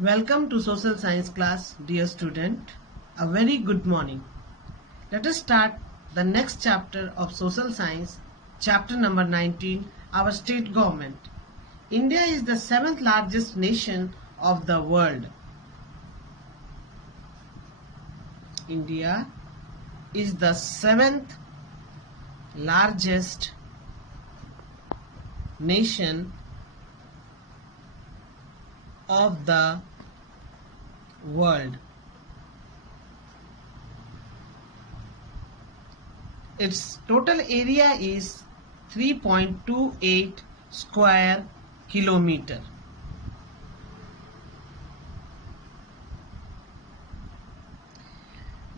Welcome to social science class, dear student. A very good morning. Let us start the next chapter of social science, chapter number 19, our state government. India is the seventh largest nation of the world. India is the seventh largest nation of the world. Its total area is 3.28 square kilometer.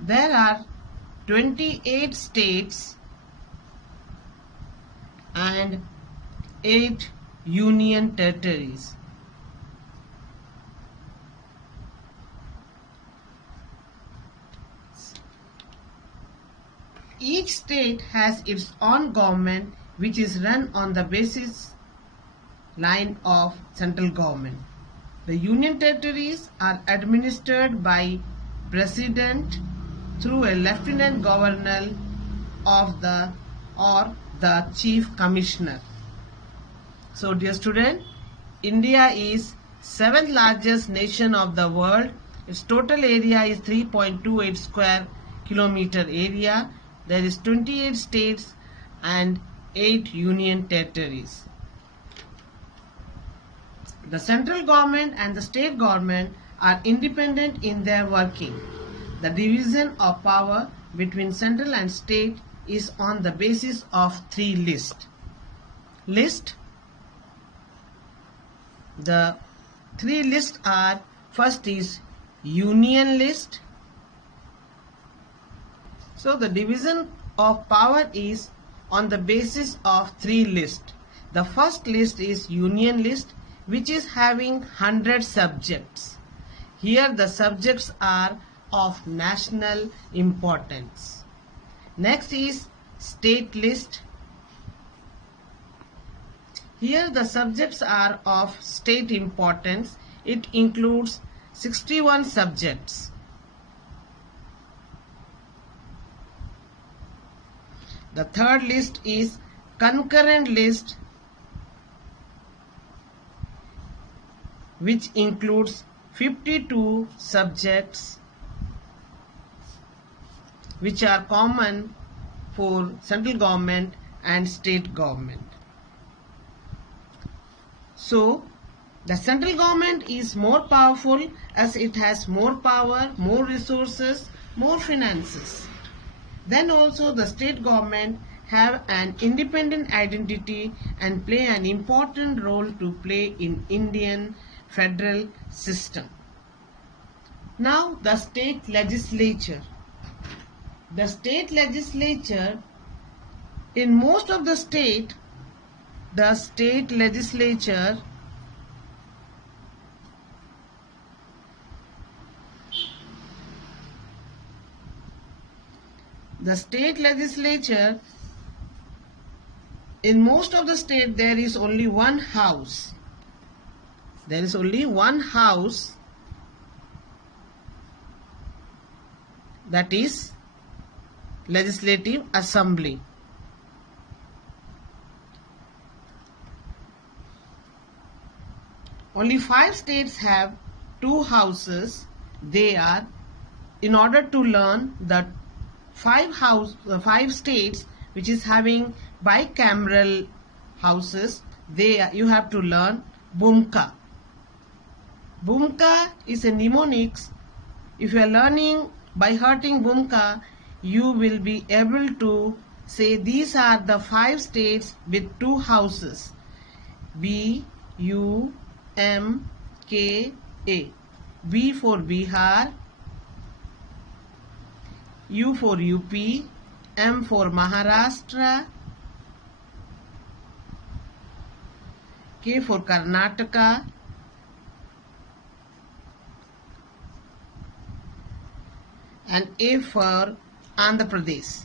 There are 28 states and 8 union territories. Each state has its own government which is run on the basis line of central government. The union territories are administered by president through a lieutenant governor of the chief commissioner. So dear student, India is seventh largest nation of the world. Its total area is 3.28 square kilometer area. There is 28 states and 8 union territories. The central government and the state government are independent in their working. The division of power between central and state is on the basis of 3 lists. The 3 lists are: first is union list. So the division of power is on the basis of 3 lists. The first list is union list, which is having 100 subjects. Here the subjects are of national importance. Next is state list. Here the subjects are of state importance. It includes 61 subjects. The third list is concurrent list, which includes 52 subjects which are common for central government and state government. So the central government is more powerful as it has more power, more resources, more finances. Then also the state government have an independent identity and play an important role to play in Indian federal system. Now the state legislature. The state legislature, in most of the state legislature in most of the state there is only one house. There is only one house, that is Legislative Assembly. Only 5 states have 2 houses. They are, in order to learn the 5 states which is having bicameral houses, you have to learn BUMCA. BUMCA is a mnemonic. If you are learning by hearing BUMCA, you will be able to say these are the 5 states with 2 houses. B-U-M-K-A. B for Bihar, U for UP, M for Maharashtra, K for Karnataka, and A for Andhra Pradesh.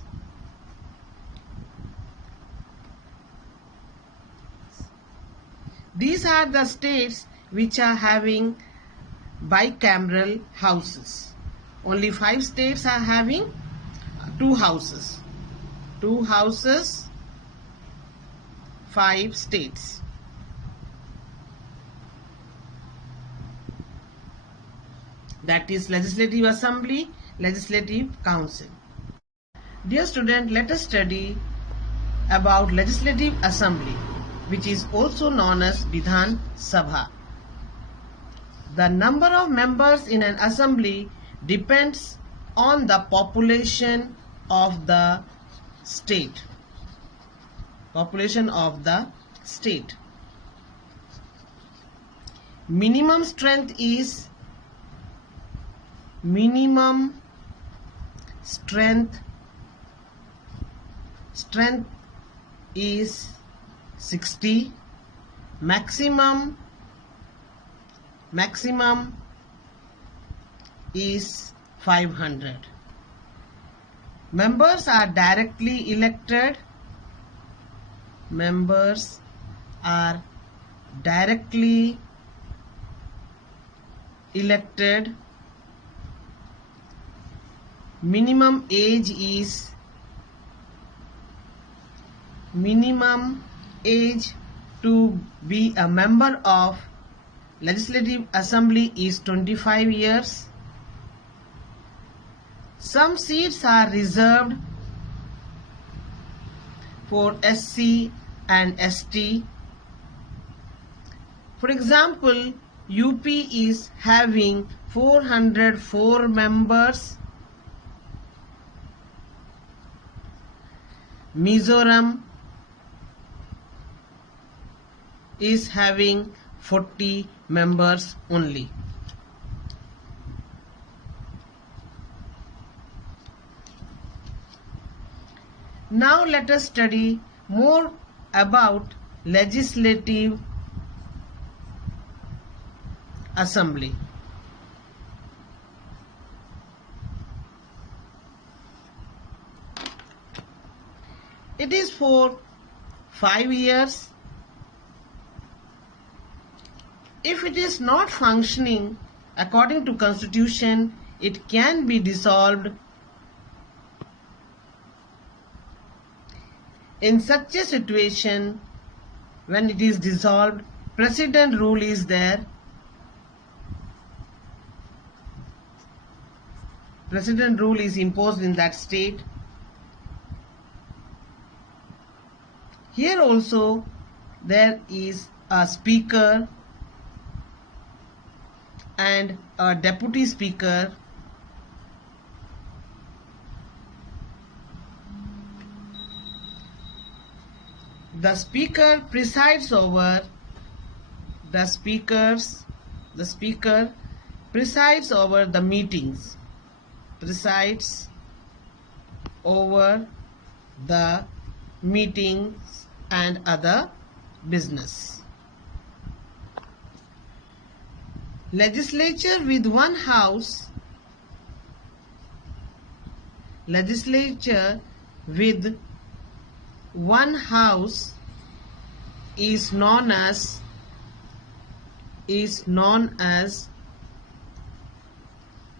These are the states which are having bicameral houses. Only 5 states are having 2 houses. 2 houses, 5 states. That is Legislative Assembly, Legislative Council. Dear student, let us study about Legislative Assembly, which is also known as Vidhan Sabha. The number of members in an assembly depends on the population of the state. Population of the state. Minimum strength is strength is 60. Maximum is 500. Members are directly elected. Members are directly elected. Minimum age to be a member of Legislative Assembly is 25 years. Some seats are reserved for SC and ST. For example, UP is having 404 members. Mizoram is having 40 members only. Now let us study more about Legislative Assembly. It is for 5 years. If it is not functioning according to Constitution, it can be dissolved. In such a situation, when it is dissolved, President rule is there. President rule is imposed in that state. Here also there is a speaker and a deputy speaker. The speaker presides over the meetings. Presides over the meetings and other business. Legislature with one house. Legislature with one house is known as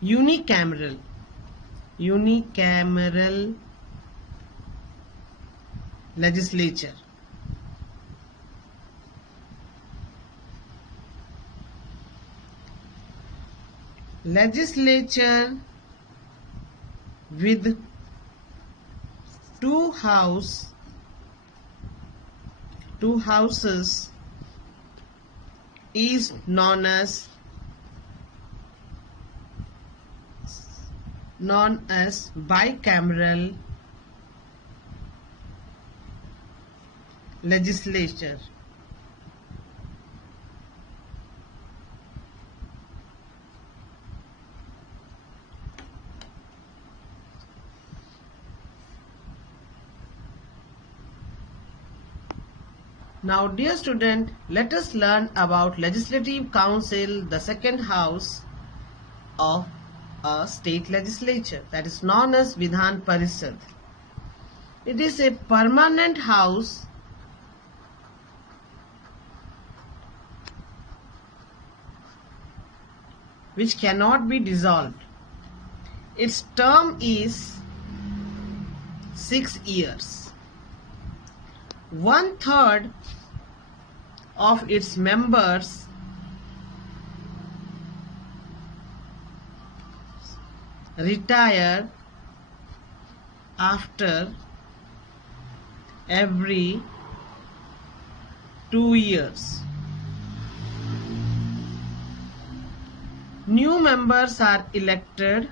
unicameral. Unicameral legislature. Legislature with two houses is known as bicameral legislature. Now, dear student, let us learn about Legislative Council, the second house of a state legislature, that is known as Vidhan Parishad. It is a permanent house which cannot be dissolved. Its term is 6 years. 1/3 of its members retire after every 2 years. New members are elected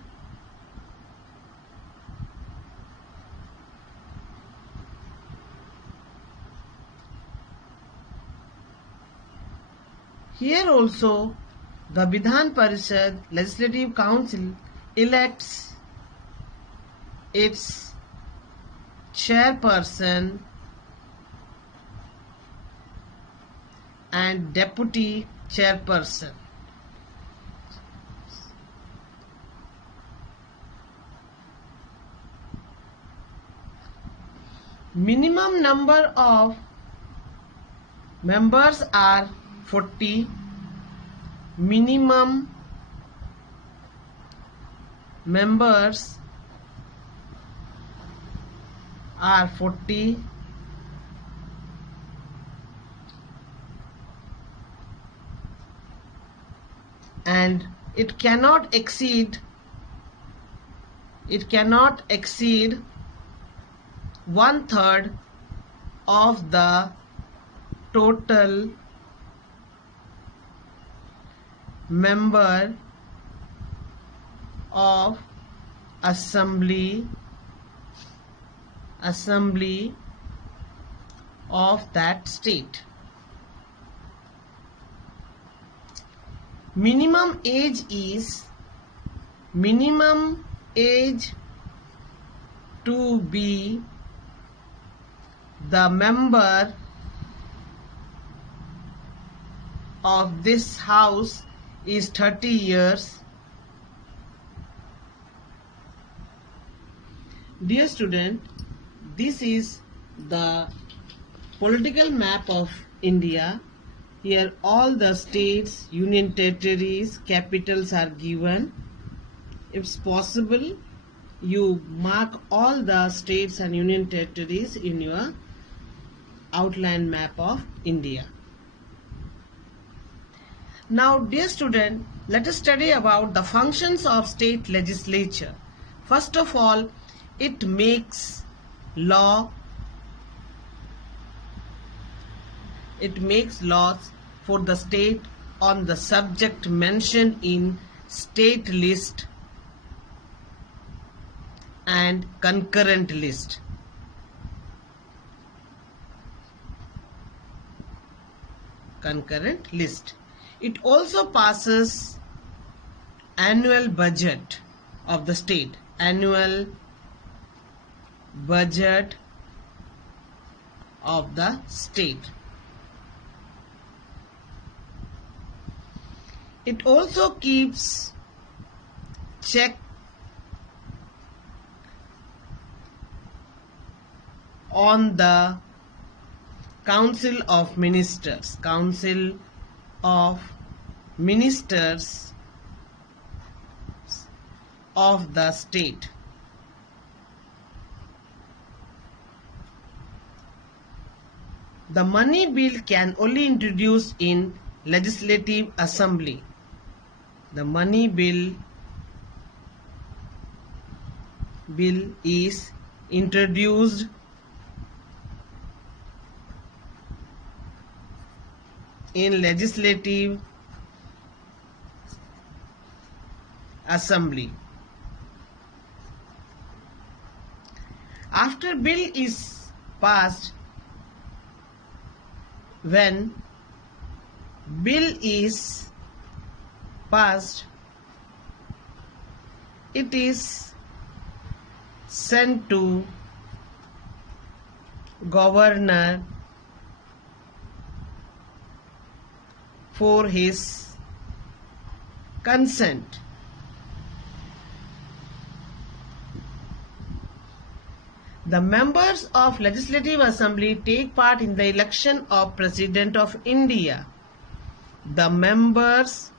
here also. The Vidhan Parishad Legislative Council elects its chairperson and deputy chairperson. Minimum number of members are 40. Minimum members are 40. And it cannot exceed 1/3 of the total member of assembly of that state. Minimum age to be the member of this house is 30 years. Dear student, this is the political map of India. Here all the states, union territories, capitals are given. If possible, you mark all the states and union territories in your outline map of India. Now, dear student, let us study about the functions of state legislature. First of all, it makes law. It makes laws for the state on the subject mentioned in state list and concurrent list. It also passes annual budget of the state. Annual budget of the state. It also keeps check on the Council of Ministers. Council of Ministers of the state. The money bill can only introduce in Legislative Assembly. The money bill is introduced in Legislative Assembly. After bill is passed, when bill is passed, it is sent to governor for his consent. The members of Legislative Assembly take part in the election of President of India. The members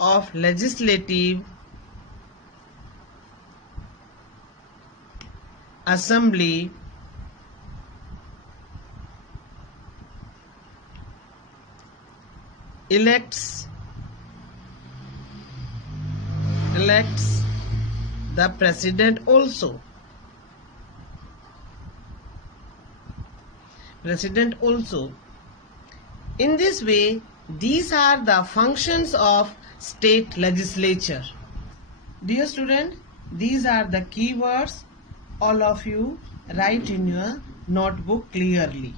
of legislative assembly elects the president also. In this way, these are the functions of state legislature. Dear student, these are the keywords. All of you write in your notebook clearly.